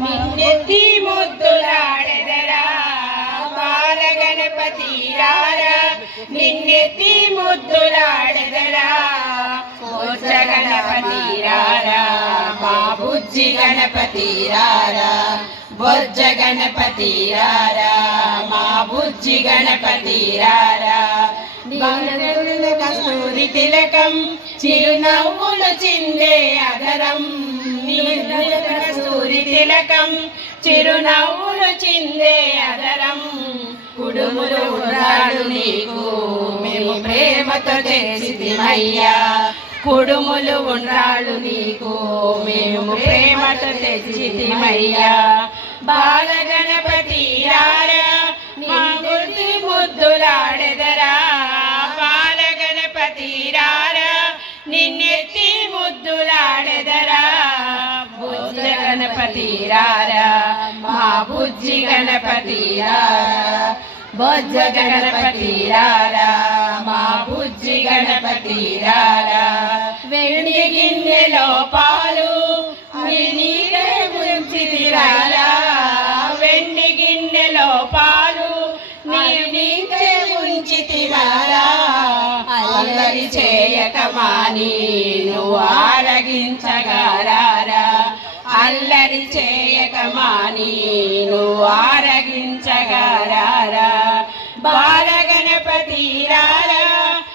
నిన్నెత్తి ముద్దులాడెదరా? బాల గణపతి రారా నిన్నెత్తి ముద్దులాడెదరా? బొజ్జ గణపతి రారా బాబుజ్జి గణపతి రారా బొజ్జ గణపతి రారా మా బుజ్జి గణపతి రారా కస్తూరి తిలకం చిరునవ్వులు చిందే అధరం నీల తిలకం చిరునవ్వులు చిందే అదరం. కుడుములు ఉన్నాడు నీకు మేము ప్రేమతో చేసిమయ్యా కుడుములు ఉన్నాడు నీకు మేము ప్రేమతో తెచ్చిమయ్యా బాల గణపతి రారా మా గుర్తి ముద్దులాడెదరా గణపతి రారా మా బుజ్జి గణపతి బొజ్జ గణపతి రారా మా బుజ్జి గణపతి రారా వెండి గిన్నెలో పాలు నీరే ముంచి తిరారా? వెండి గిన్నెలో పాలు నీరు నీకే ఉంచి తిరారా? అల్లరి చేయక మాని నువ్వు ఆరగించగారా? అల్లరి చేయక మాని నువ్వు ఆరగించగారారా. బాల గణపతి రారా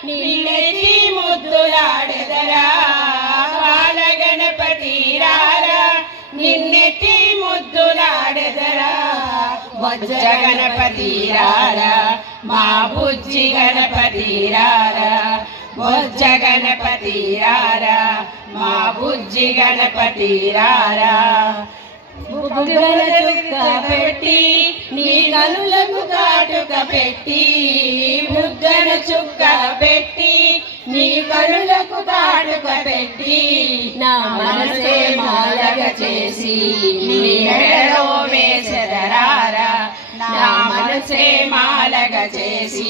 నిన్నెత్తి ముద్దులాడెదరా. బాల గణపతి రారా నిన్నెత్తి ముద్దులాడెదరా. వజ్ర గణపతి రారా మా బుజ్జి గణపతి రారా. బొజ్జ గణపతి రారా మా బుజ్జి గణపతి రారా. చుక్క పెట్టి నీ కనులకు కాటుక పెట్టి బుగ్గన చుక్క పెట్టి నీ కనులకు కాటుక పెట్టి నా మనసే మాలగ చేసి నీ ఎడలో వేసదరారా నా మనసే మాలగ చేసి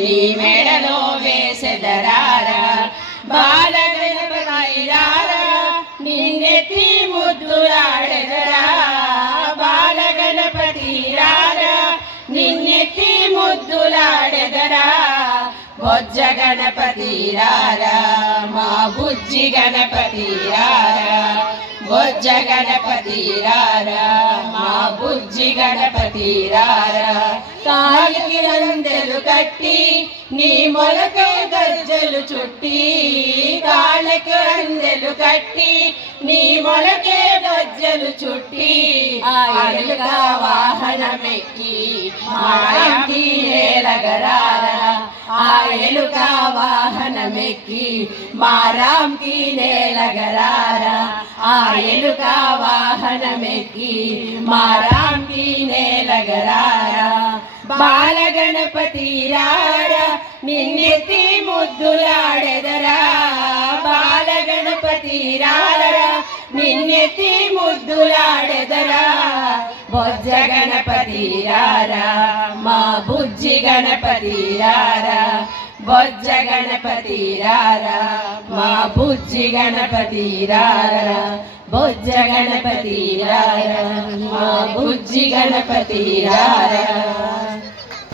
నీ మెడలో వేసెదరారా బాల గణపతి రారా నిన్నెత్తి ముద్దులాడెదరా. బాల రారా నిన్నెత్తి ముద్దులాడెదరా. బొజ్జ గణపతి రారా మా బుజ్జి గణపతి రారా బొజ్జ గణపతి రారా మా బుజ్జి గణపతి రారా కాలికి కట్టి నీ మొలక గజ్జలు చుట్టి కాళ్ళకి అందెలు కట్టి నీ మొలకే గజ్జలు చుట్టి ఆయులుగా వాహనమెక్కి మాయంకి నేలగరారా ఆయలుగా వాహనమెక్కి మారాంకి నేలగరారా ఆయలుగా వాహనమెక్కి మారాంకి నేలగరారా బాల గణపతి రారా నిన్నెత్తి ముద్దులాడెదరా బాల గణపతి రారా నిన్నెత్తి ముద్దులాడెదరా బొజ్జ గణపతి రారా మా బుజ్జి గణపతి రారా బొజ్జ గణపతి రారా మా బుజ్జి గణపతి రారా బొజ్జ గణపతి రారా మా బుజ్జి గణపతి రారా